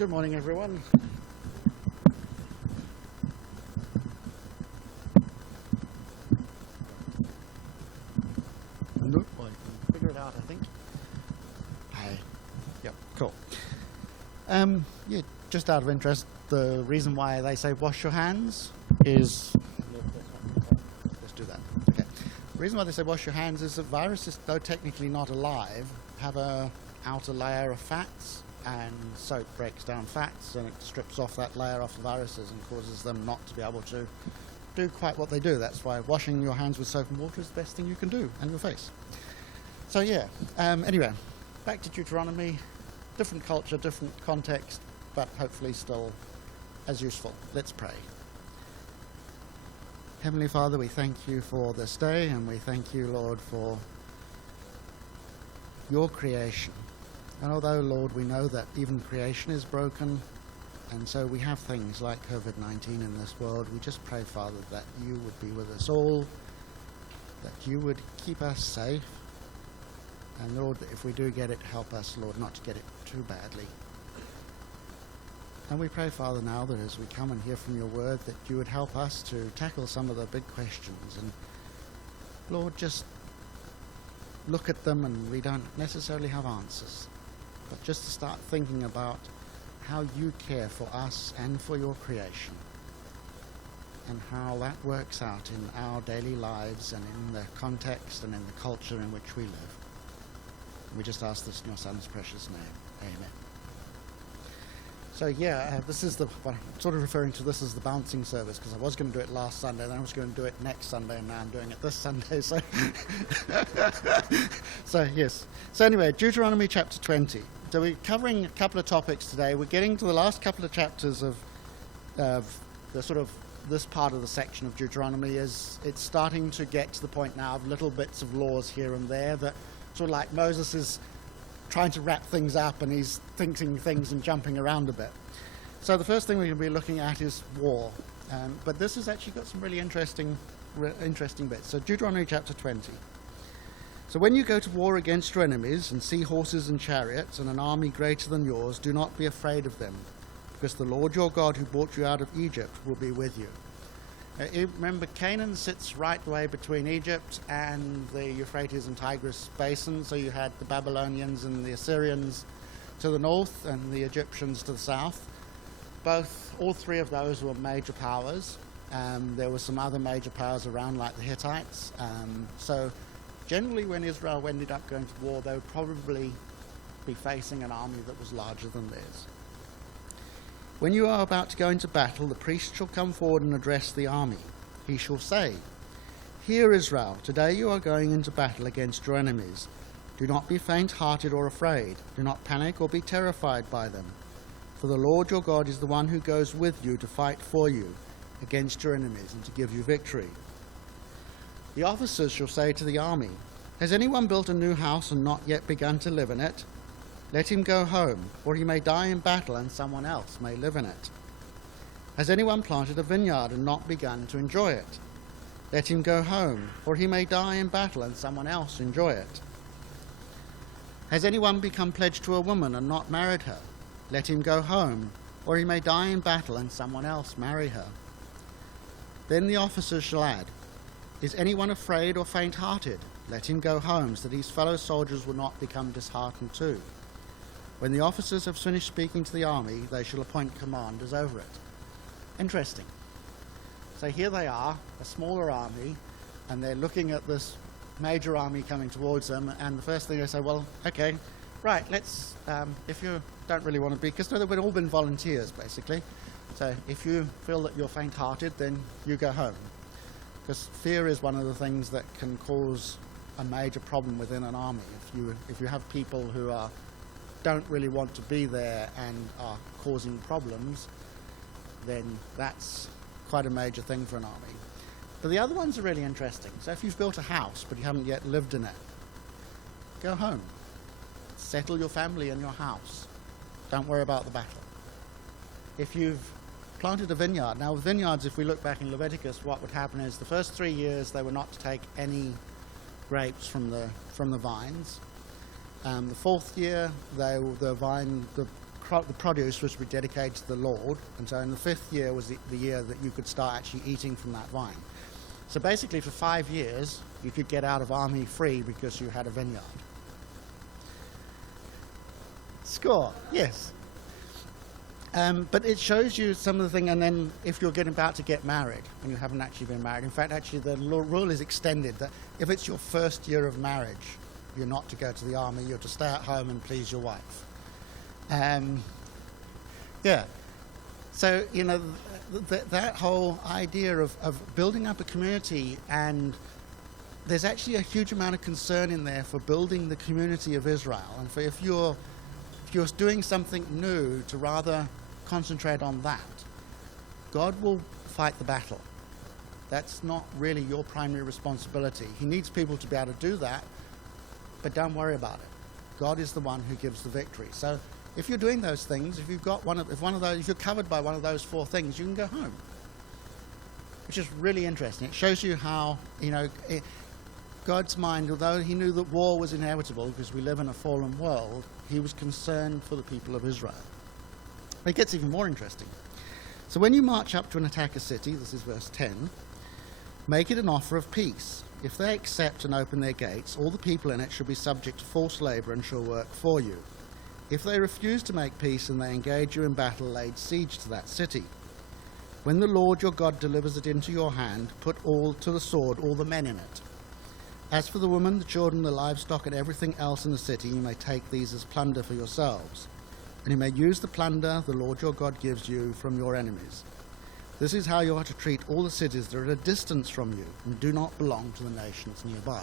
Good morning, everyone. Nope, I can figure it out, I think. Hey. Yep, cool. Yeah, just out of interest, the reason why they say wash your hands is... Let's do that. Okay. The reason why they say wash your hands is that viruses, though technically not alive, have a outer layer of fats, and soap breaks down fats and it strips off that layer off the viruses and causes them not to be able to do quite what they do. That's why washing your hands with soap and water is the best thing you can do, and your face. So yeah, anyway, back to Deuteronomy. Different culture, different context, but hopefully still as useful. Let's pray. Heavenly Father, we thank you for this day, and we thank you, Lord, for your creation. And although, Lord, we know that even creation is broken, and so we have things like COVID-19 in this world, we just pray, Father, that you would be with us all, that you would keep us safe, and Lord, that if we do get it, help us, Lord, not to get it too badly. And we pray, Father, now that as we come and hear from your word, that you would help us to tackle some of the big questions, and Lord, just look at them, and we don't necessarily have answers, but just to start thinking about how you care for us and for your creation, and how that works out in our daily lives and in the context and in the culture in which we live. We just ask this in your Son's precious name. Amen. So yeah, this is what I'm sort of referring to this as the bouncing service, because I was going to do it last Sunday, then I was going to do it next Sunday, and now I'm doing it this Sunday. So, so yes. So anyway, Deuteronomy chapter 20. So we're covering a couple of topics today. We're getting to the last couple of chapters of the sort of this part of the section of Deuteronomy. Is it's starting to get to the point now of little bits of laws here and there that sort of like Moses is trying to wrap things up, and he's thinking things and jumping around a bit. So the first thing we're going to be looking at is war. But this has actually got some really interesting bits. So Deuteronomy chapter 20. So when you go to war against your enemies and see horses and chariots and an army greater than yours, do not be afraid of them, because the Lord your God who brought you out of Egypt will be with you. Remember, Canaan sits right away between Egypt and the Euphrates and Tigris basin. So you had the Babylonians and the Assyrians to the north and the Egyptians to the south. All three of those were major powers. There were some other major powers around, like the Hittites. So generally when Israel ended up going to war, they would probably be facing an army that was larger than theirs. When you are about to go into battle, the priest shall come forward and address the army. He shall say, "Hear, Israel, today you are going into battle against your enemies. Do not be faint-hearted or afraid. Do not panic or be terrified by them. For the Lord your God is the one who goes with you to fight for you against your enemies and to give you victory." The officers shall say to the army, "Has anyone built a new house and not yet begun to live in it? Let him go home, or he may die in battle and someone else may live in it. Has anyone planted a vineyard and not begun to enjoy it? Let him go home, or he may die in battle and someone else enjoy it. Has anyone become pledged to a woman and not married her? Let him go home, or he may die in battle and someone else marry her." Then the officers shall add, "Is anyone afraid or faint-hearted? Let him go home, so that his fellow soldiers will not become disheartened too." When the officers have finished speaking to the army, they shall appoint commanders over it. Interesting. So here they are, a smaller army, and they're looking at this major army coming towards them, and the first thing they say, well, okay, right, let's, if you don't really want to be, because they've all been volunteers, basically. So if you feel that you're faint-hearted, then you go home. Because fear is one of the things that can cause a major problem within an army. If you have people who don't really want to be there and are causing problems, then that's quite a major thing for an army. But the other ones are really interesting. So if you've built a house but you haven't yet lived in it, go home. Settle your family in your house. Don't worry about the battle. If you've planted a vineyard, now with vineyards, if we look back in Leviticus, what would happen is the first 3 years they were not to take any grapes from the vines. The fourth year, the the produce was to be dedicated to the Lord, and so in the 5th year was the year that you could start actually eating from that vine. So basically for 5 years you could get out of army free because you had a vineyard. Score, yes. But it shows you some of the thing, and then if you're about to get married and you haven't actually been married, in fact actually the rule is extended that if it's your 1st year of marriage, you're not to go to the army, you're to stay at home and please your wife. Yeah, so that whole idea of building up a community, and there's actually a huge amount of concern in there for building the community of Israel, and for if you're doing something new, to rather concentrate on that. God will fight the battle. That's not really your primary responsibility. He needs people to be able to do that, but don't worry about it. God is the one who gives the victory. So if you're doing those things, if you're covered by one of those 4 things, you can go home. Which is really interesting. It shows you how, God's mind, although he knew that war was inevitable because we live in a fallen world, he was concerned for the people of Israel. It gets even more interesting. So when you march up to and attack a city, this is verse 10, make it an offer of peace. If they accept and open their gates, all the people in it shall be subject to forced labor and shall work for you. If they refuse to make peace and they engage you in battle, lay siege to that city. When the Lord your God delivers it into your hand, put all to the sword, all the men in it. As for the women, the children, the livestock, and everything else in the city, you may take these as plunder for yourselves. And you may use the plunder the Lord your God gives you from your enemies. This is how you are to treat all the cities that are at a distance from you and do not belong to the nations nearby.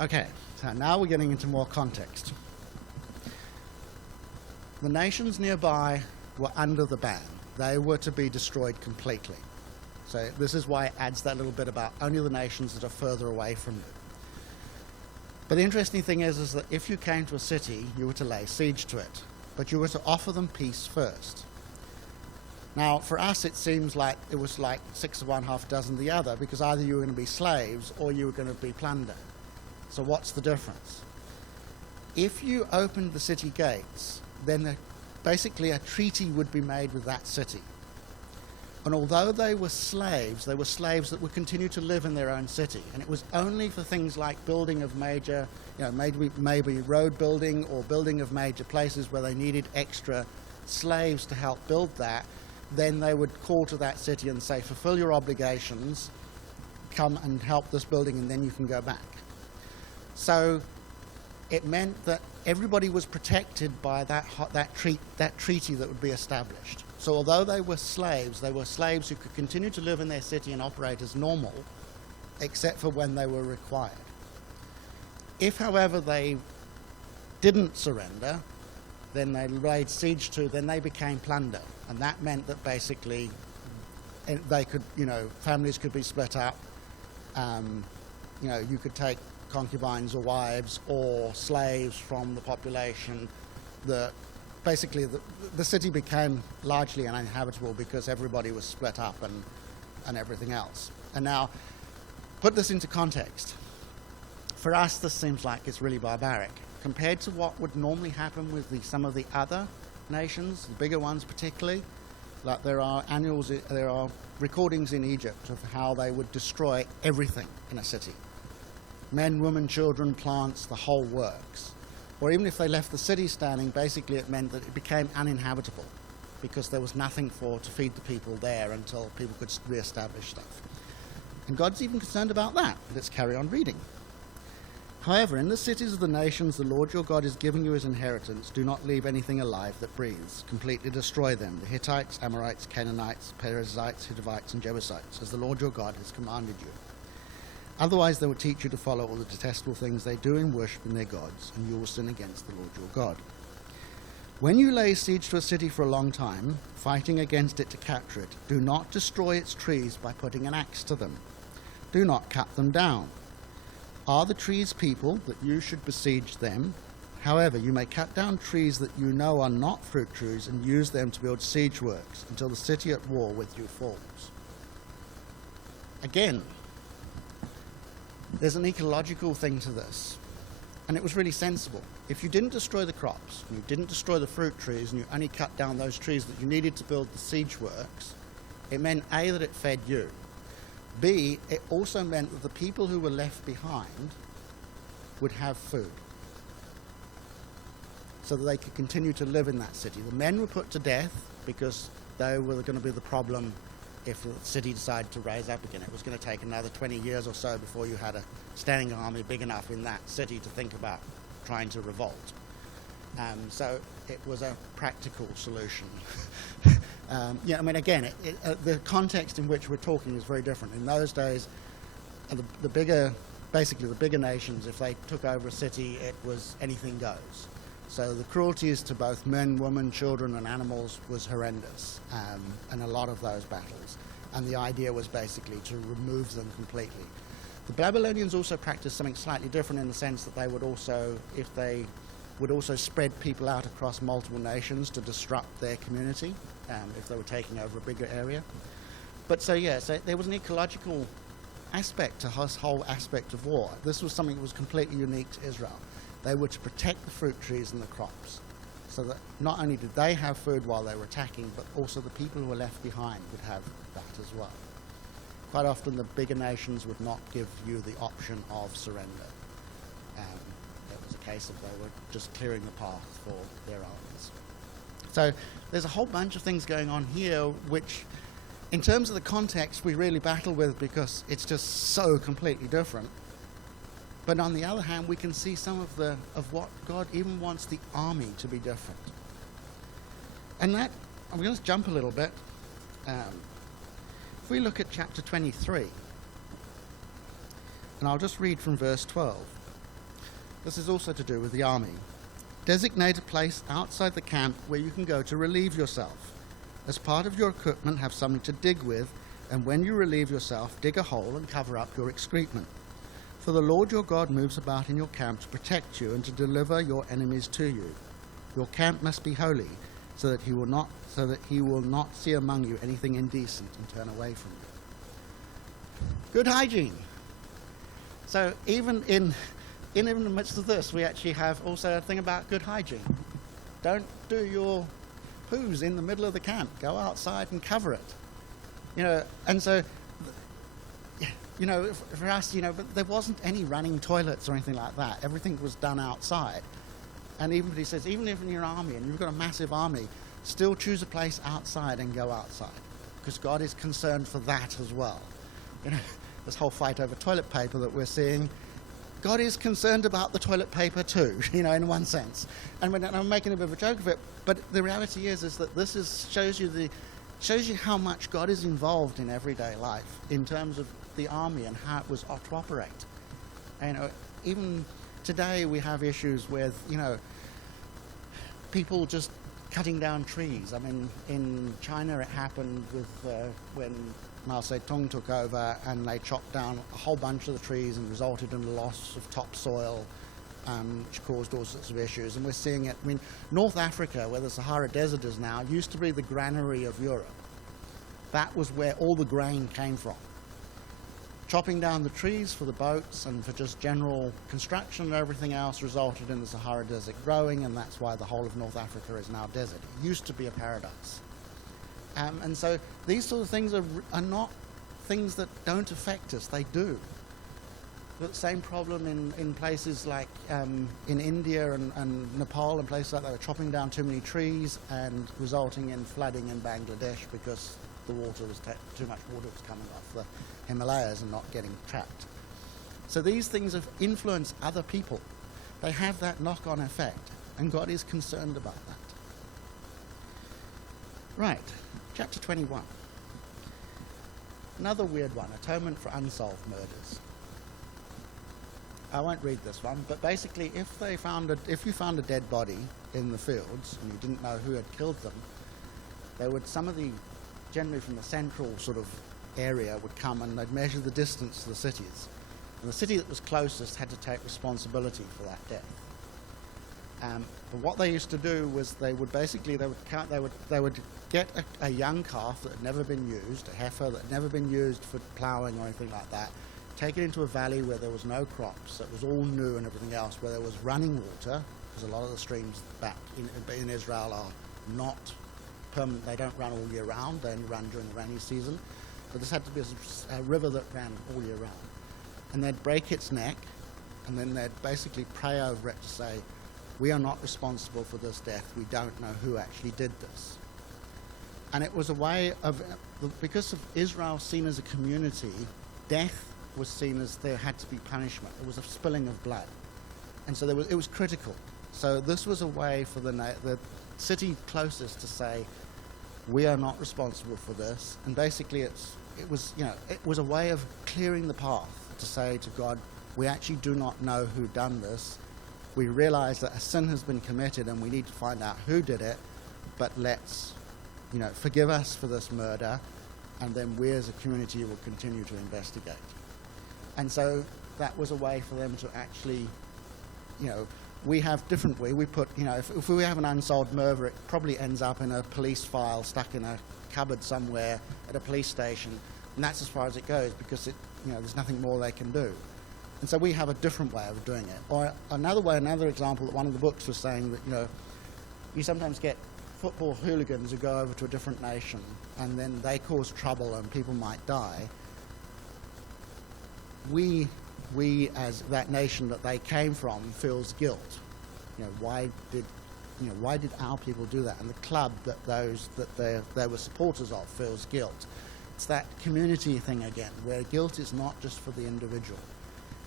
Okay, so now we're getting into more context. The nations nearby were under the ban. They were to be destroyed completely. So this is why it adds that little bit about only the nations that are further away from you. But the interesting thing is that if you came to a city, you were to lay siege to it, but you were to offer them peace first. Now, for us, it seems like it was like 6 of one, half a dozen of the other, because either you were going to be slaves or you were going to be plunder. So what's the difference? If you opened the city gates, then basically a treaty would be made with that city. And although they were slaves that would continue to live in their own city. And it was only for things like building of major, maybe road building or building of major places where they needed extra slaves to help build that, then they would call to that city and say, fulfill your obligations, come and help this building, and then you can go back. So it meant that everybody was protected by that treaty that would be established. So although they were slaves who could continue to live in their city and operate as normal, except for when they were required. If, however, they didn't surrender, then they laid siege to, then they became plunder. And that meant that basically they could, families could be split up. You could take concubines or wives or slaves from the population. Basically the city became largely uninhabitable because everybody was split up and everything else. And now, put this into context. For us, this seems like it's really barbaric. Compared to what would normally happen with some of the other nations, the bigger ones particularly, like there are recordings in Egypt of how they would destroy everything in a city. Men, women, children, plants, the whole works. Or even if they left the city standing, basically it meant that it became uninhabitable because there was nothing to feed the people there until people could re-establish stuff. And God's even concerned about that. Let's carry on reading. However, in the cities of the nations the Lord your God is giving you as inheritance, do not leave anything alive that breathes. Completely destroy them, the Hittites, Amorites, Canaanites, Perizzites, Hivites, and Jebusites, as the Lord your God has commanded you. Otherwise they will teach you to follow all the detestable things they do in worshiping their gods, and you will sin against the Lord your God. When you lay siege to a city for a long time, fighting against it to capture it, do not destroy its trees by putting an axe to them. Do not cut them down. Are the trees people that you should besiege them? However, you may cut down trees that you know are not fruit trees and use them to build siege works until the city at war with you falls. Again, there's an ecological thing to this. And it was really sensible. If you didn't destroy the crops, and you didn't destroy the fruit trees, and you only cut down those trees that you needed to build the siege works, it meant A, that it fed you. B, it also meant that the people who were left behind would have food, so that they could continue to live in that city. The men were put to death because they were going to be the problem if the city decided to raise up again. It was going to take another 20 years or so before you had a standing army big enough in that city to think about trying to revolt. So it was a practical solution. Yeah, I mean, again, the context in which we're talking is very different. In those days, the bigger nations, if they took over a city, it was anything goes. So the cruelties to both men, women, children, and animals was horrendous in a lot of those battles. And the idea was basically to remove them completely. The Babylonians also practiced something slightly different in the sense that they would also, spread people out across multiple nations to disrupt their community if they were taking over a bigger area. But so there was an ecological aspect to this whole aspect of war. This was something that was completely unique to Israel. They were to protect the fruit trees and the crops, so that not only did they have food while they were attacking, but also the people who were left behind would have that as well. Quite often the bigger nations would not give you the option of surrender. It was a case of they were just clearing the path for their armies. So there's a whole bunch of things going on here which, in terms of the context, we really battle with because it's just so completely different. But on the other hand, we can see some of what God even wants the army to be different. And that, I'm going to jump a little bit. If we look at chapter 23, and I'll just read from verse 12. This is also to do with the army. Designate a place outside the camp where you can go to relieve yourself. As part of your equipment, have something to dig with, and when you relieve yourself, dig a hole and cover up your excrement. For the Lord your God moves about in your camp to protect you and to deliver your enemies to you. Your camp must be holy, so that he will not see among you anything indecent and turn away from you. Good hygiene. So even in the midst of this, we actually have also a thing about good hygiene. Don't do your poos in the middle of the camp. Go outside and cover it. And so, for us, but there wasn't any running toilets or anything like that. Everything was done outside. And even he says, even if in your army and you've got a massive army, still choose a place outside and go outside, because God is concerned for that as well. This whole fight over toilet paper that we're seeing, God is concerned about the toilet paper too, in one sense. And I'm making a bit of a joke of it, but the reality is that this shows you how much God is involved in everyday life in terms of the army and how it was to operate. Even today we have issues with, people just cutting down trees. I mean, in China it happened with when Mao Zedong took over, and they chopped down a whole bunch of the trees and resulted in the loss of topsoil, which caused all sorts of issues. And we're seeing it. I mean, North Africa, where the Sahara Desert is now, used to be the granary of Europe. That was where all the grain came from. Chopping down the trees for the boats and for just general construction and everything else resulted in the Sahara Desert growing, and that's why the whole of North Africa is now desert. It used to be a paradise. And so these sort of things are not things that don't affect us. They do. But the same problem in places like in India and Nepal and places like that, are chopping down too many trees and resulting in flooding in Bangladesh because the water was too much water was coming off the Himalayas and not getting trapped. So these things have influenced other people. They have that knock-on effect, and God is concerned about that. Right, chapter 21. Another weird one, atonement for unsolved murders. I won't read this one, but basically if you found a dead body in the fields and you didn't know who had killed them, generally from the central sort of area would come and they'd measure the distance to the cities. And the city that was closest had to take responsibility for that death. But what they used to do was they would get a young calf that had never been used, a heifer that had never been used for ploughing or anything like that, take it into a valley where there was no crops, it was all new and everything else, where there was running water, because a lot of the streams back in Israel are not permanent, they don't run all year round, they only run during the rainy season. But this had to be a river that ran all year round. And they'd break its neck, and then they'd basically pray over it to say, we are not responsible for this death, we don't know who actually did this. And it was a way of, because of Israel seen as a community, death was seen as there had to be punishment. It was a spilling of blood. And so it was critical. So this was a way for the city closest to say, we are not responsible for this. And basically it was a way of clearing the path to say to God, we actually do not know who done this. We realize that a sin has been committed and we need to find out who did it, but let's, forgive us for this murder, and then we as a community will continue to investigate. And so that was a way for them to actually, we have different we put, if we have an unsolved murder, it probably ends up in a police file stuck in a cupboard somewhere at a police station, and that's as far as it goes, because there's nothing more they can do. And so we have a different way of doing it. Or another example that one of the books was saying that, you sometimes get football hooligans who go over to a different nation and then they cause trouble and people might die. We as that nation that they came from feels guilt. Why did our people do that? And the club that they were supporters of feels guilt. It's that community thing again, where guilt is not just for the individual.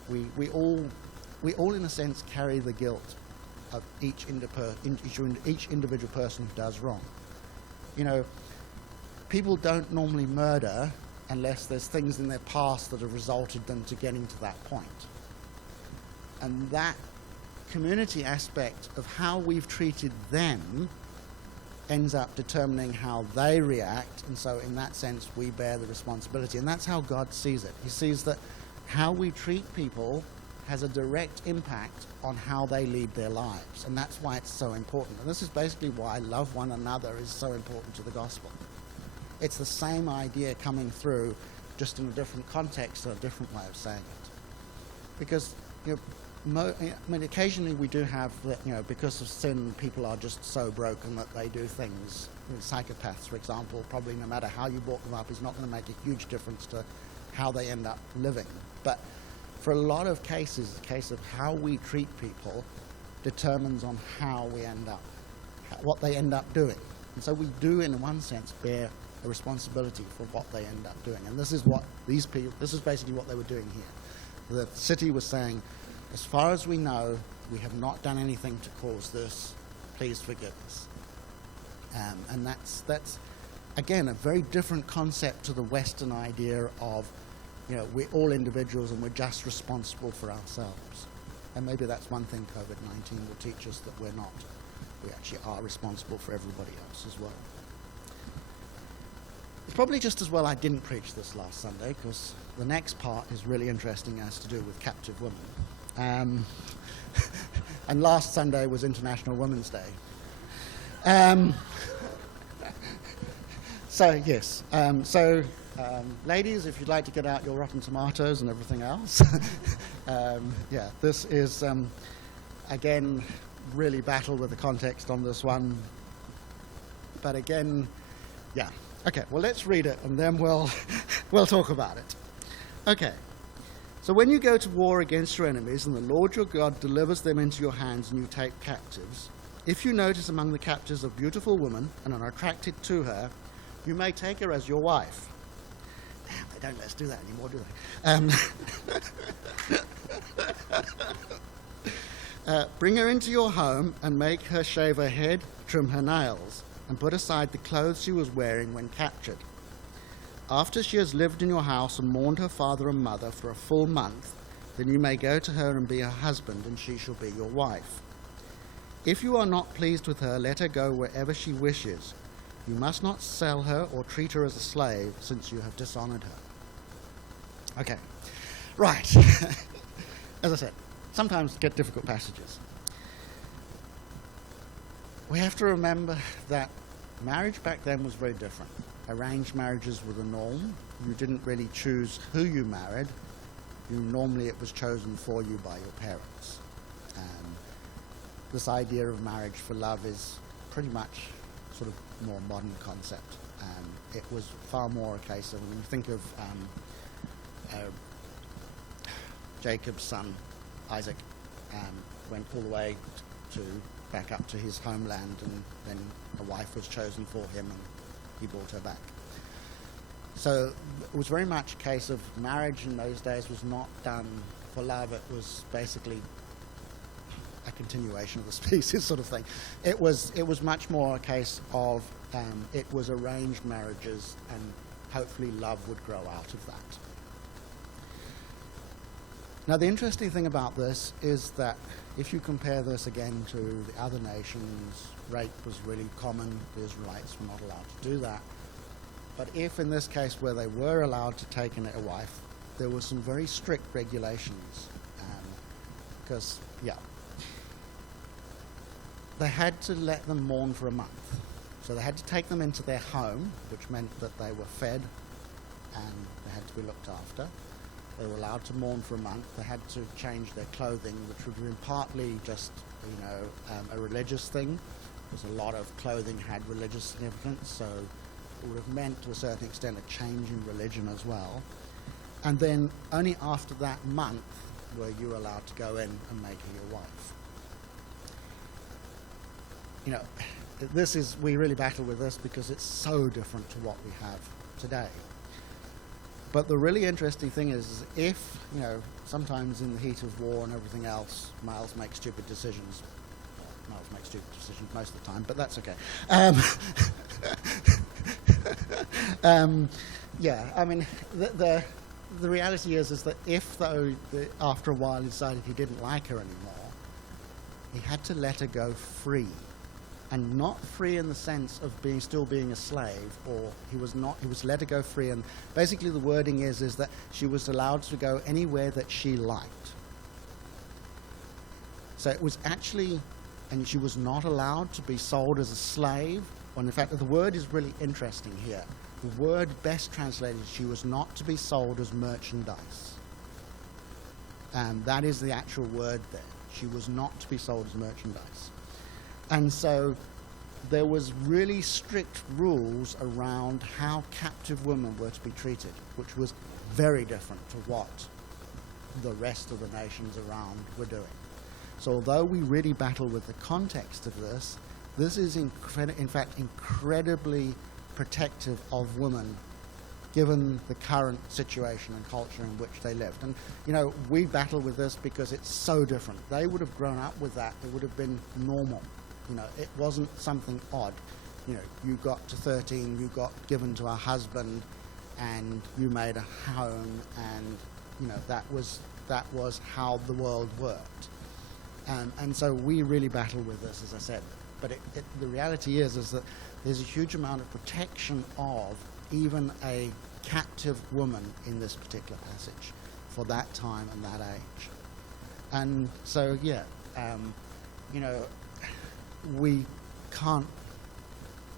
We all in a sense carry the guilt of each individual person who does wrong. People don't normally murder unless there's things in their past that have resulted them to getting to that point. And that community aspect of how we've treated them ends up determining how they react, and so in that sense we bear the responsibility. And that's how God sees it. He sees that how we treat people has a direct impact on how they lead their lives, and that's why it's so important. And this is basically why love one another is so important to the gospel. It's the same idea coming through, just in a different context and a different way of saying it. Because occasionally we do have that, because of sin, people are just so broken that they do things. Psychopaths, for example, probably no matter how you brought them up, is not going to make a huge difference to how they end up living. But for a lot of cases, the case of how we treat people determines on how we end up, what they end up doing. And so we do, in one sense, bear a responsibility for what they end up doing. And this is what this is basically what they were doing here. The city was saying, as far as we know, we have not done anything to cause this. Please forgive us. And that's again a very different concept to the Western idea of, we're all individuals and we're just responsible for ourselves. And maybe that's one thing COVID-19 will teach us, that we're not. We actually are responsible for everybody else as well. It's probably just as well I didn't preach this last Sunday, because the next part is really interesting, as to do with captive women. And last Sunday was International Women's Day. So yes, ladies, if you'd like to get out your Rotten Tomatoes and everything else, this is, again, really battle with the context on this one. But again, yeah. Okay, well, let's read it, and then we'll talk about it. Okay. So when you go to war against your enemies, and the Lord your God delivers them into your hands, and you take captives, if you notice among the captives a beautiful woman and are attracted to her, you may take her as your wife. Damn, they don't let us do that anymore, do they? Bring her into your home and make her shave her head, trim her nails, and put aside the clothes she was wearing when captured. After she has lived in your house and mourned her father and mother for a full month, then you may go to her and be her husband, and she shall be your wife. If you are not pleased with her, let her go wherever she wishes. You must not sell her or treat her as a slave, since you have dishonored her. Okay, right. As I said, sometimes get difficult passages. We have to remember that marriage back then was very different. Arranged marriages were the norm. You didn't really choose who you married. normally it was chosen for you by your parents. This idea of marriage for love is pretty much sort of more modern concept. It was far more a case of, when you think of Jacob's son, Isaac, went all the way back up to his homeland, and then a wife was chosen for him, and he brought her back. So it was very much a case of marriage in those days was not done for love. It was basically a continuation of the species sort of thing. It was much more a case of it was arranged marriages, and hopefully love would grow out of that. Now, the interesting thing about this is that if you compare this again to the other nations, rape was really common. The Israelites were not allowed to do that. But if in this case where they were allowed to take in a wife, there were some very strict regulations. Because, they had to let them mourn for a month. So they had to take them into their home, which meant that they were fed and they had to be looked after. They were allowed to mourn for a month. They had to change their clothing, which would have been partly just, a religious thing, because a lot of clothing had religious significance, so it would have meant to a certain extent a change in religion as well. And then only after that month were you allowed to go in and make her your wife. We really battle with this because it's so different to what we have today. But the really interesting thing is if, sometimes in the heat of war and everything else, males make stupid decisions. Well, males make stupid decisions most of the time, but that's okay. The reality is that if, though, after a while he decided he didn't like her anymore, he had to let her go free. And not free in the sense of still being a slave, or he was let her go free. And basically the wording is that she was allowed to go anywhere that she liked. So it was actually, and she was not allowed to be sold as a slave. And in fact, the word is really interesting here. The word best translated, she was not to be sold as merchandise. And that is the actual word there. She was not to be sold as merchandise. And so there was really strict rules around how captive women were to be treated, which was very different to what the rest of the nations around were doing. So although we really battle with the context of this is in fact incredibly protective of women given the current situation and culture in which they lived. And, we battle with this because it's so different. They would have grown up with that. It would have been normal. It wasn't something odd. You got to 13, you got given to a husband, and you made a home, and that was how the world worked. And so we really battle with this, as I said. But the reality is that there's a huge amount of protection of even a captive woman in this particular passage for that time and that age. And so, we can't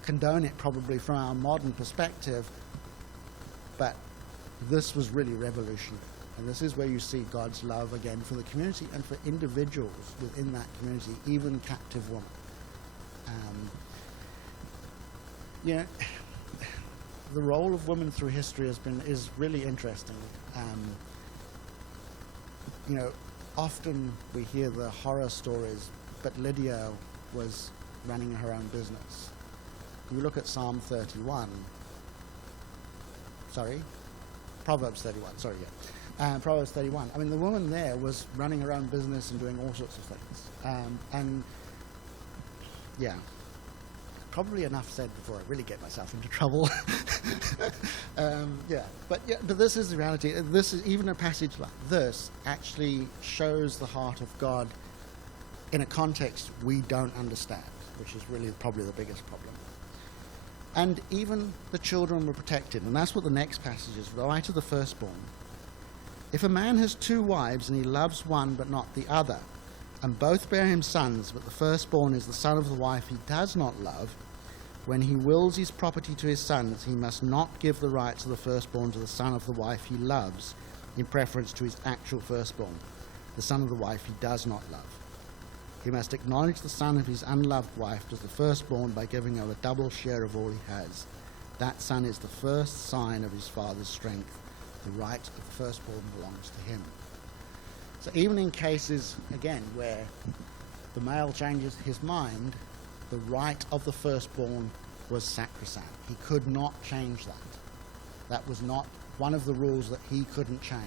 condone it probably from our modern perspective, but this was really revolutionary. And this is where you see God's love again for the community and for individuals within that community, even captive women. The role of women through history is really interesting. Often we hear the horror stories, but Lydia was running her own business. If you look at Psalm 31, Proverbs 31, Proverbs 31. I mean, the woman there was running her own business and doing all sorts of things. Probably enough said before I really get myself into trouble. But this is the reality. This is, even a passage like this actually shows the heart of God in a context we don't understand, which is really probably the biggest problem. And even the children were protected, and that's what the next passage is, right of the firstborn. If a man has 2 wives and he loves one but not the other, and both bear him sons, but the firstborn is the son of the wife he does not love, when he wills his property to his sons, he must not give the rights of the firstborn to the son of the wife he loves, in preference to his actual firstborn, the son of the wife he does not love. He must acknowledge the son of his unloved wife as the firstborn by giving her a double share of all he has. That son is the first sign of his father's strength. The right of the firstborn belongs to him. So even in cases, again, where the male changes his mind, the right of the firstborn was sacrosanct. He could not change that. That was not one of the rules that he couldn't change.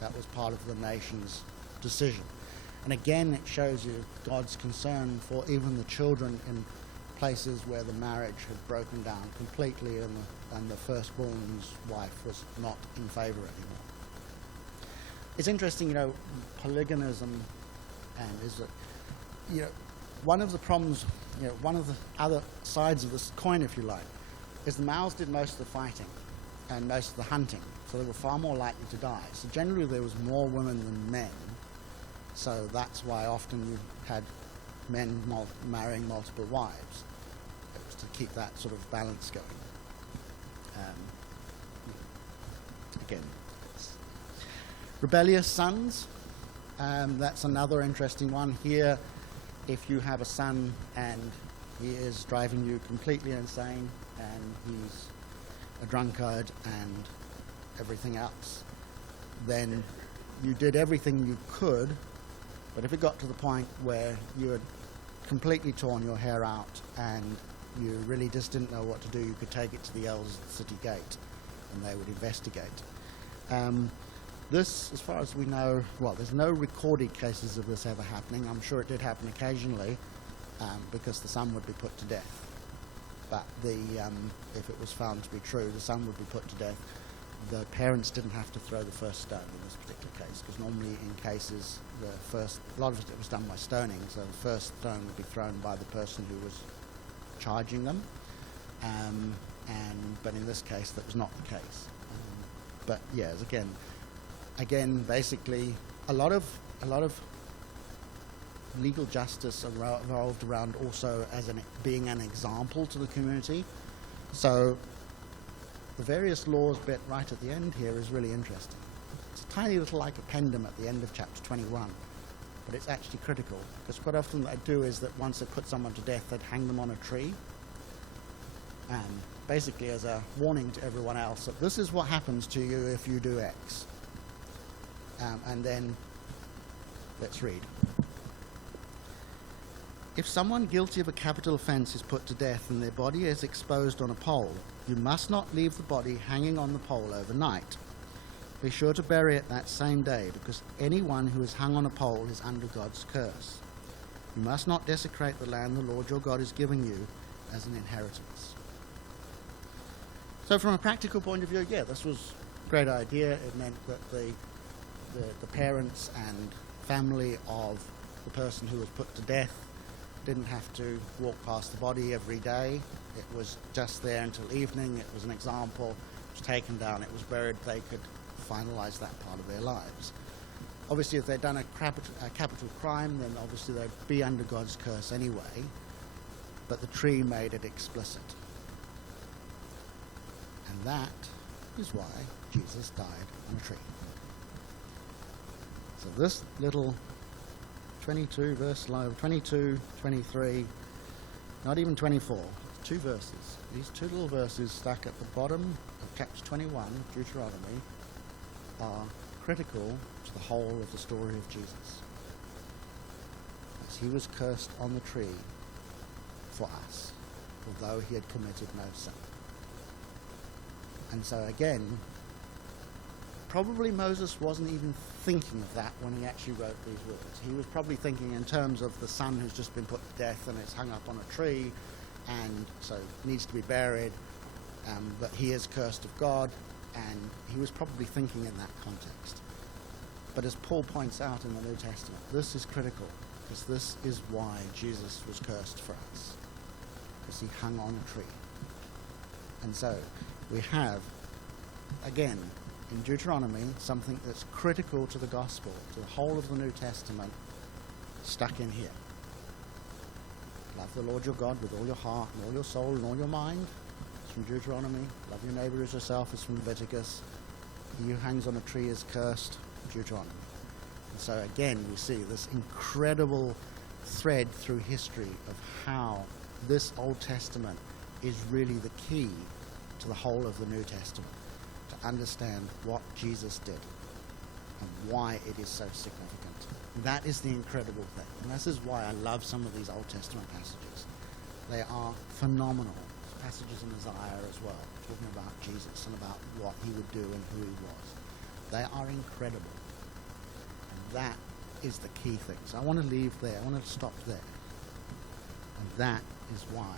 That was part of the nation's decision. And again, it shows you God's concern for even the children in places where the marriage had broken down completely and the firstborn's wife was not in favor anymore. It's interesting, polygonism, and is that, one of the problems, one of the other sides of this coin, if you like, is the males did most of the fighting and most of the hunting, so they were far more likely to die. So generally there was more women than men, so that's why often you had men marrying multiple wives. It was to keep that sort of balance going. Again, rebellious sons, that's another interesting one here. If you have a son and he is driving you completely insane and he's a drunkard and everything else, then you did everything you could, but if it got to the point where you had completely torn your hair out and you really just didn't know what to do, you could take it to the elders at the city gate and they would investigate. This, as far as we know, well, there's no recorded cases of this ever happening. I'm sure it did happen occasionally because the son would be put to death. But if it was found to be true, the son would be put to death. The parents didn't have to throw the first stone in this particular case, because normally in cases, a lot of it was done by stoning, so the first stone would be thrown by the person who was charging them. But in this case, that was not the case. But yeah, again, basically, a lot of legal justice revolved around also as being an example to the community. So the various laws bit right at the end here is really interesting. It's a tiny little like addendum at the end of chapter 21, but it's actually critical, because quite often what they do is that once they put someone to death, they'd hang them on a tree, basically as a warning to everyone else that this is what happens to you if you do X. And then, let's read. If someone guilty of a capital offence is put to death and their body is exposed on a pole, you must not leave the body hanging on the pole overnight. Be sure to bury it that same day, because anyone who is hung on a pole is under God's curse. You must not desecrate the land the Lord your God is giving you as an inheritance. So from a practical point of view, yeah, this was a great idea. It meant that the parents and family of the person who was put to death didn't have to walk past the body every day. It was just there until evening. It was an example. It was taken down. It was buried. They could finalize that part of their lives. Obviously, if they'd done a capital crime, then obviously they'd be under God's curse anyway. But the tree made it explicit. And that is why Jesus died on a tree. So this little 22 verse, 22, 23, not even 24, 2 verses. These 2 little verses stuck at the bottom of chapter 21, Deuteronomy, are critical to the whole of the story of Jesus. As he was cursed on the tree for us, although he had committed no sin. And so again, probably Moses wasn't even thinking of that when he actually wrote these words. He was probably thinking in terms of the son who's just been put to death and is hung up on a tree and so needs to be buried, but he is cursed of God, and he was probably thinking in that context. But as Paul points out in the New Testament, this is critical, because this is why Jesus was cursed for us, because he hung on a tree. And so we have, again, in Deuteronomy, something that's critical to the gospel, to the whole of the New Testament, stuck in here. Love the Lord your God with all your heart and all your soul and all your mind. It's from Deuteronomy. Love your neighbor as yourself is from Leviticus. He who hangs on a tree is cursed, Deuteronomy. And so again, we see this incredible thread through history of how this Old Testament is really the key to the whole of the New Testament, to understand what Jesus did and why it is so significant. And that is the incredible thing. And this is why I love some of these Old Testament passages. They are phenomenal. Passages in Isaiah as well, talking about Jesus and about what he would do and who he was. They are incredible. And that is the key thing. So I want to leave there. I want to stop there. And that is why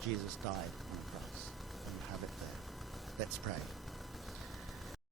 Jesus died on the cross. And you have it there. Let's pray.